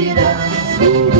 всегда сбудет.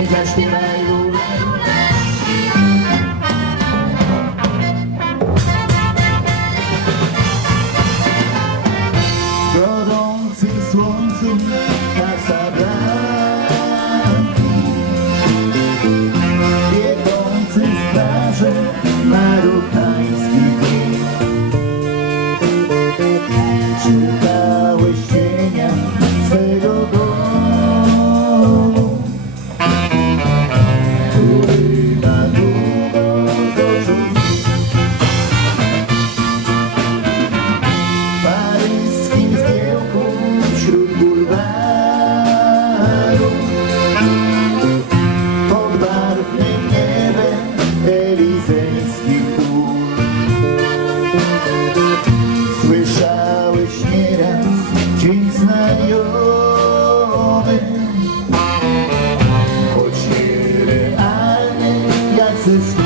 Congratulate This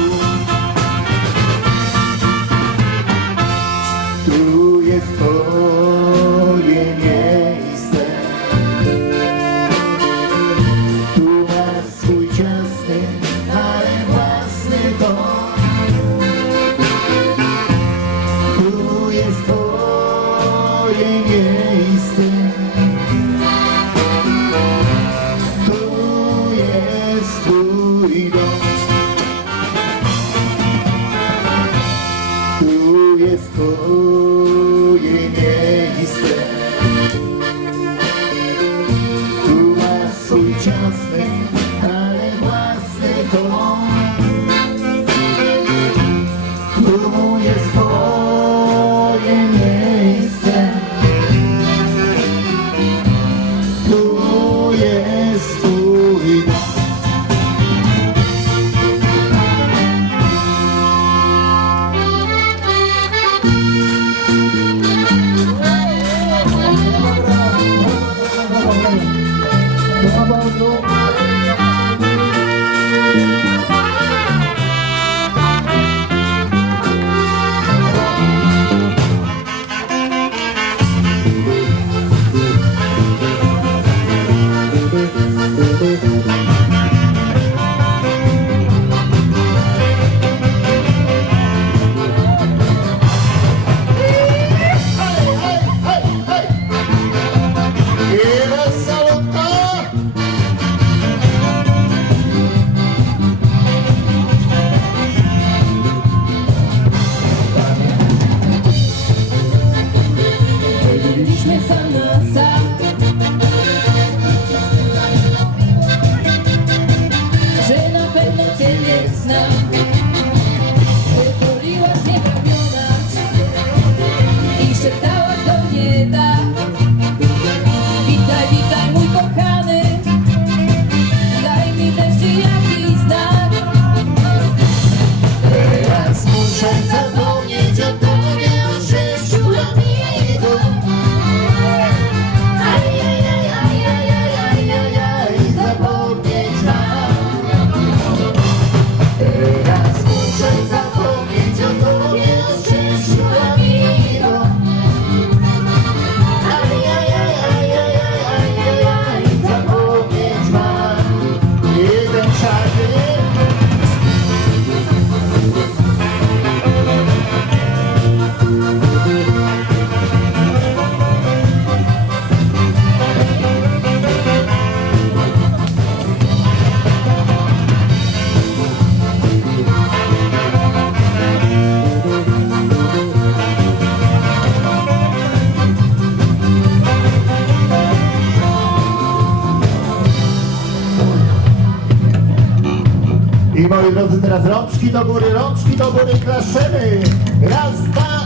moi drodzy, teraz rączki do góry, rączki do góry, klaszemy. Raz, dwa,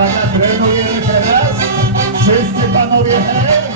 pana trenujemy teraz. Wszyscy panowie, hej!